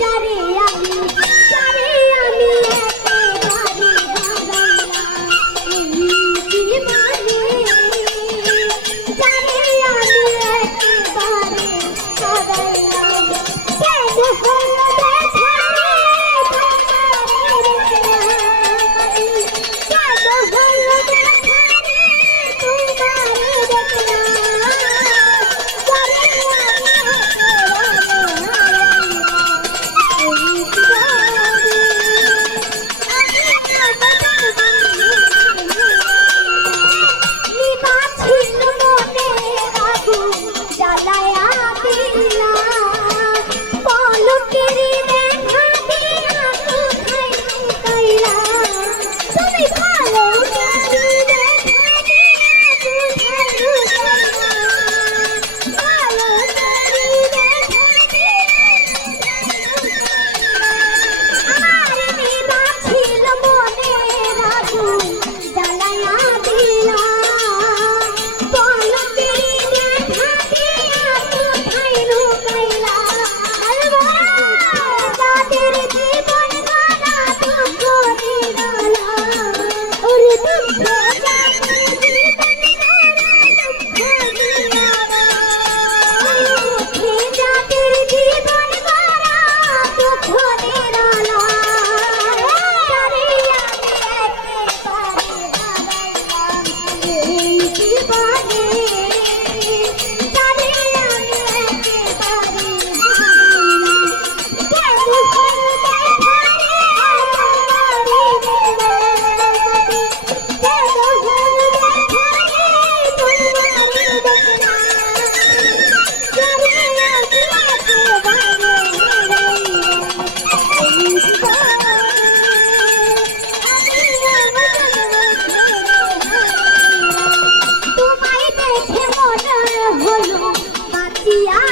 जा रहे